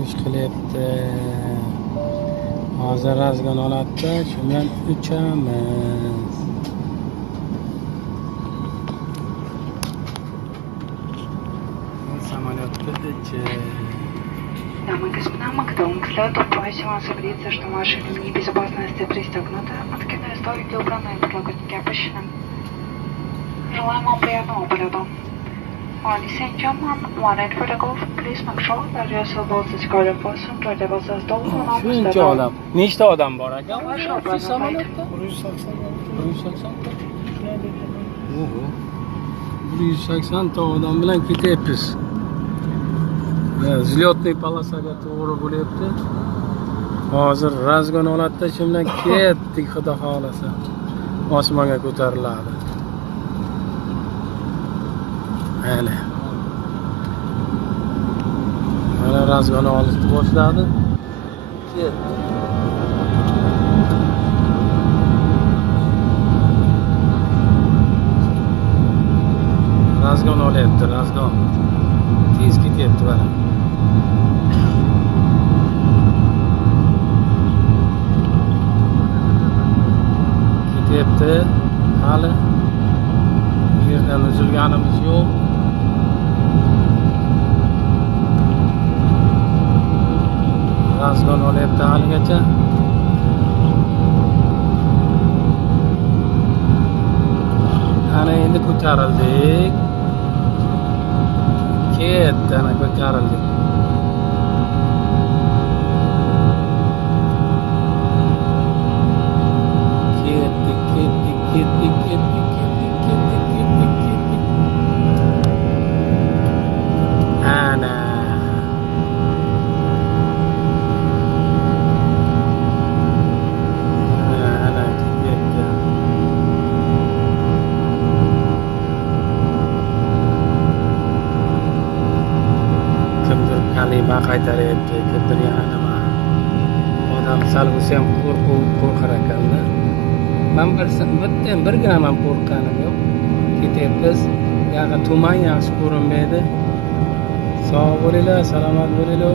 yurish qilyapti. Hozir razgon oladida, shu bilan uchamiz. Samolyotga ichi. Дамы и господа, Макдон, к взлету просим вас убедиться, что ваши ремни безопасности пристегнуты, откидные столики убраны, подлокотники опущены. Желаем вам приятного полета. Ladies and gentlemen, one night for the golf, please make sure that your seatbelt is secured fastened to the buses door and on the Shuncha door. odam. Nechta odam bor aka? Shu samolyotda? 180 ta odam bilan ketyapmiz. Zlyotniy polosaga to'g'ri bo'lyapti. Hozir razgon oladida, shu bilan ketdik, xudo xolasa. Osmonga ko'tariladi. Mana razgon olishni boshladi. Ketdi. Razgon olyapti, razgon. Tez ketyapti mana. Ketyapti. Hali yerdan uzilganimiz yo'q. Razgon olyapti haligacha. Ana endi ko'tarildik. Ketdi, ana ko'tarildik. Ketdik. Ana. Kalima qaytaryapti, kimdir yana nima. Odam sal bo'lsa ham qo'rqar ekan-da. Men birgina ham qo'rqqanim yo'q. Ketyapmiz. Yaqin tuman yaxshi ko'rinmaydi. Sog' bo'linglar, salomat bo'linglar.